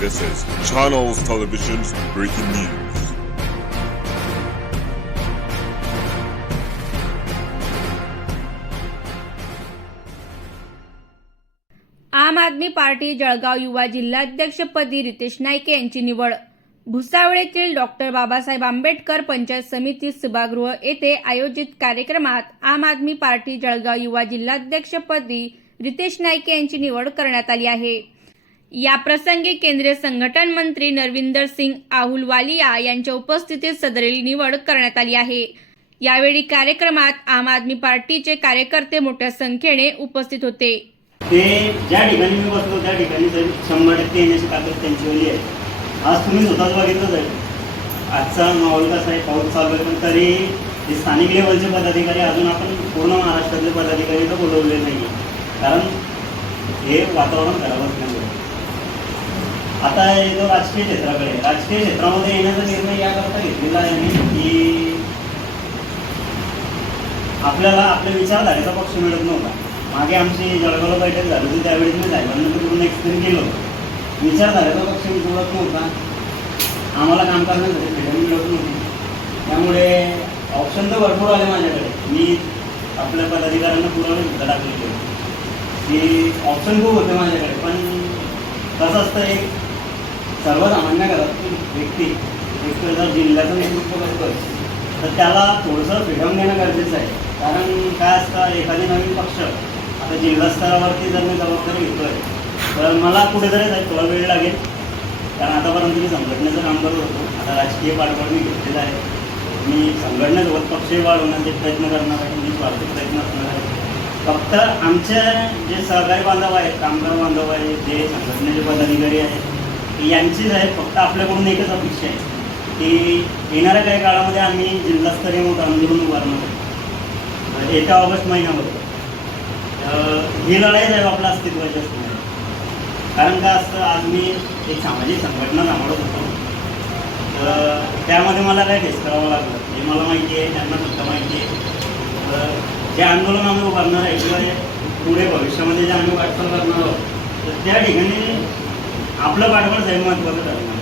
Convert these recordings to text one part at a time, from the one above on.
This is Channels Television's breaking news. आम आदमी party Jalgaon युवा जिल्हाध्यक्षपदी रितेश नाईके यांची निवड. भुसावळेतील डॉक्टर बाबासाहेब आंबेडकर पंचायत समिती सभागृह येथे आयोजित कार्यक्रमात आम आदमी पार्टी जळगाव युवा जिल्हाध्यक्षपदी रितेश नाईके यांची निवड करण्यात आली आहे. या प्रसंगी केंद्रीय संघटन मंत्री नरविंदर सिंग आहुलवालिया यांच्या उपस्थितीत सदरेली निवड करण्यात आली आहे. यावेळी कार्यक्रमात आम आदमी पार्टीचे कार्यकर्ते मोठ्या संख्येने उपस्थित होते. ते ज्या ठिकाणी मी बसलो त्या ठिकाणी शंभर टक्के येण्याची ताकद त्यांचीवाली आहे. आज तुम्ही स्वतःच बघितलं जाईल आजचा माहोल कसा आहे पाऊस चालू आहे पण तरी हे स्थानिक लेवलचे पदाधिकारी अजून आपण पूर्ण महाराष्ट्रातले पदाधिकारी तर बोलवले नाही कारण हे वातावरण खराब असल्यामुळे. आता येतो राजकीय क्षेत्राकडे राजकीय क्षेत्रामध्ये येण्याचा निर्णय याकरता घेतलेला आहे मी की आपल्याला आपल्या विचारधारेचा पक्ष मिळत नव्हता. मागे आमची जळगावला बैठक झाली होती त्यावेळेस मी साहेबांना पूर्ण एक्सप्लेन केलं होतं. विचारधारेचा पक्ष मी मिळत नव्हता. आम्हाला काम करण्यासाठी फ्रीडम मिळत नव्हती. त्यामुळे ऑप्शन तर भरपूर आले माझ्याकडे. मी आपल्या पदाधिकाऱ्यांना पुरावे सुद्धा टाकलेले होते. की ऑप्शन खूप होते माझ्याकडे पण कसं असतं एक सर्वसामान्य घरातील व्यक्ती एक जर जिल्ह्याचं नेतृत्व करतोय तर त्याला थोडंसं फ्रीडम देणं गरजेचं आहे. कारण काय असतं एखादी नवीन पक्ष आता जिल्हा स्तरावरती जर मी जबाबदारी घेतोय तर मला कुठेतरी थोडा वेळ लागेल. कारण आतापर्यंत मी संघटनेचं काम करत होतो. आता राजकीय पाठबळ मी घेतलेलं आहे. मी संघटनेसोबत पक्षही वाढवण्याचे प्रयत्न करणार आहे. मी वाढते प्रयत्न असणार आहे. फक्त आमचे जे सहकारी बांधव आहेत कामगार बांधव आहेत जे संघटनेचे पदाधिकारी आहेत यांचीच आहे फक्त आपल्याकडून एकच अपेक्षा आहे की येणाऱ्या काही काळामध्ये आम्ही जिल्हास्तरीय मोठं आंदोलन उभारणार आहे. येत्या ऑगस्ट महिन्यामध्ये. ही लढाई आहे आपल्या अस्तित्वाची असणार कारण का असतं आज मी एक सामाजिक संघटना सांभाळत होतो. तर त्यामध्ये मला काय फेस करावं लागलं हे मला माहिती आहे त्यांना सुद्धा माहिती आहे. जे आंदोलन आम्ही उभारणार आहे किंवा पुढे भविष्यामध्ये जे आम्ही वाटचाल करणार आहोत तर त्या ठिकाणी आपलं पाठबळ साहेब महत्त्वाचं ठरणार.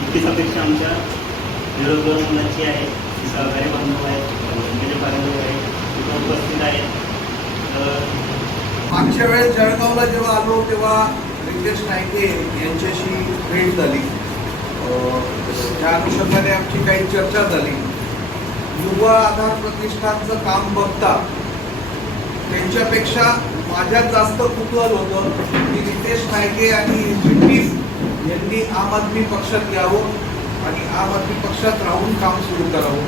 इतकीच अपेक्षा आमच्या निरोजगार मुलांची आहे सहकारी बांधव आहेत बांधव आहेत तिथं उपस्थित आहेत. तर मागच्या वेळेस जळगावला जेव्हा आलो तेव्हा रितेश नायके यांच्याशी भेट झाली. त्या अनुषंगाने आमची काही चर्चा झाली. युवा आधार प्रतिष्ठानचं काम बघता त्यांच्यापेक्षा माझ्यात जास्त कुतूहल होतं. की नितेश नायके आणि ब्रिटिश यांनी आम आदमी पक्षात यावं आणि आम आदमी पक्षात राहून काम सुरू करावं.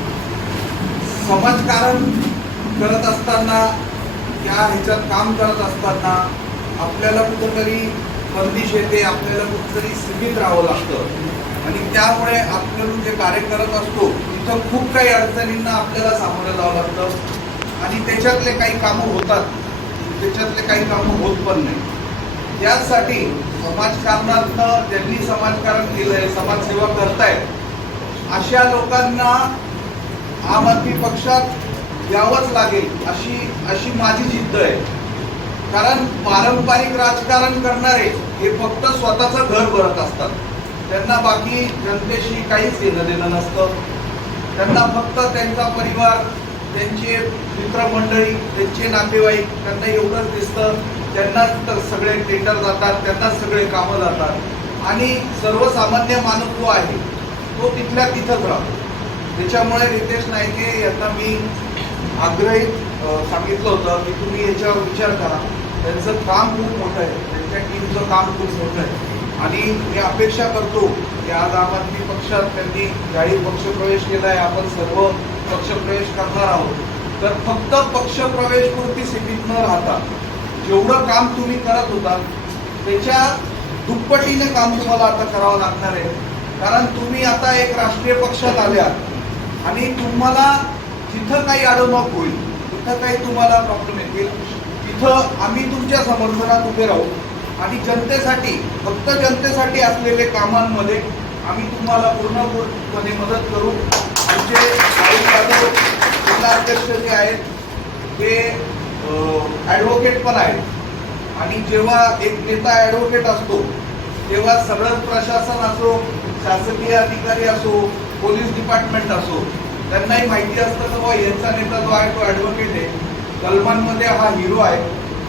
समाजकारण करत असताना या ह्याच्यात काम करत असताना आपल्याला कुठंतरी बंदिश येते आपल्याला कुठंतरी सीमित राहावं लागतं. आणि त्यामुळे आपण जे कार्य करत असतो तिथं खूप काही अडचणींना आपल्याला सामोरं जावं लागतं. आणि त्याच्यातले काही कामं होतात. त्याच्यातले काही कामं होत पण नाही. त्यासाठी समाजकारणातनं ज्यांनी समाजकारण केलंय समाजसेवा करतायत अशा लोकांना आम आदमी पक्षात यावंच लागेल अशी अशी माझी जिद्द आहे. कारण पारंपरिक राजकारण करणारे हे फक्त स्वतःचं घर भरत असतात. त्यांना बाकी जनतेशी काहीच घेणं देणं नसतं. त्यांना फक्त त्यांचा परिवार त्यांचे मित्रमंडळी त्यांचे नातेवाईक त्यांना एवढंच दिसतं त्यांनाच तर सगळे टेंडर जातात त्यांनाच सगळे कामं जातात. आणि सर्वसामान्य माणूस जो आहे तो तिथल्या तिथंच राहतो. त्याच्यामुळे रितेश नायके यांना मी आग्रही सांगितलं होतं की तुम्ही याच्यावर विचार करा. त्यांचं काम खूप मोठं आहे. त्यांच्या टीमचं काम खूप मोठं आहे. आणि मी अपेक्षा करतो की आज आम पक्षात त्यांनी जाहीर पक्षप्रवेश केला आहे आपण सर्व पक्षप्रवेश करणार आहोत. तर फक्त पक्षप्रवेशपुरती सीमित न राहता जेवढं काम तुम्ही करत होता त्याच्या दुप्पटीने काम तुम्हाला आता करावं लागणार आहे. कारण तुम्ही आता एक राष्ट्रीय पक्षात आल्या आणि तुम्हाला जिथं काही अडवणूक होईल तिथं काही तुम्हाला प्रॉब्लेम येतील. तिथं आम्ही तुमच्या समर्थनात उभे राहू आणि जनतेसाठी फक्त जनतेसाठी असलेले कामांमध्ये आम्ही तुम्हाला पूर्णपणे मदत करू. आमचे जिल्हाध्यक्ष जे आहेत ते ॲडव्होकेट पण आहेत. आणि जेव्हा एक नेता ॲडव्होकेट असतो तेव्हा सगळं प्रशासन असो शासकीय अधिकारी असो पोलीस डिपार्टमेंट असो त्यांनाही माहिती असतं की बाबा यांचा नेता जो आहे तो ॲडव्होकेट आहे. कलमांमध्ये हा हिरो आहे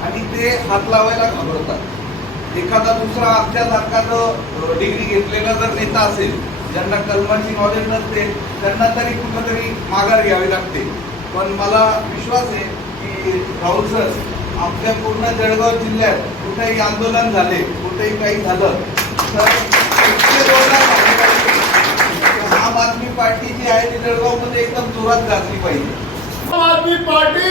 आणि ते हात लावायला घाबरतात. एखादा दुसरा आमच्यासारखा जर डिग्री घेतलेला जर नेता असेल ज्यांना कलमाची नॉलेज नसते त्यांना तरी कुठंतरी माघार घ्यावी लागते. पण मला विश्वास आहे की राहुल सर आपल्या पूर्ण जळगाव जिल्ह्यात कुठेही आंदोलन झाले कुठेही काही झालं तर. आम आदमी पार्टी जी आहे ती जळगावमध्ये एकदम जोरात गाजली पाहिजे आम आदमी पार्टी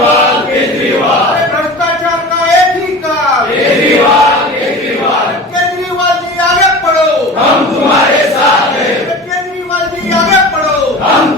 केजरीवाल केजरीवाल भ्रष्टाचार का एक ही काम केजरीवाल केजरीवाल केजरीवाल जी आगे पढ़ो। हम तुम्हारे साथ हैं। केजरीवाल जी आगे पढ़ो। हम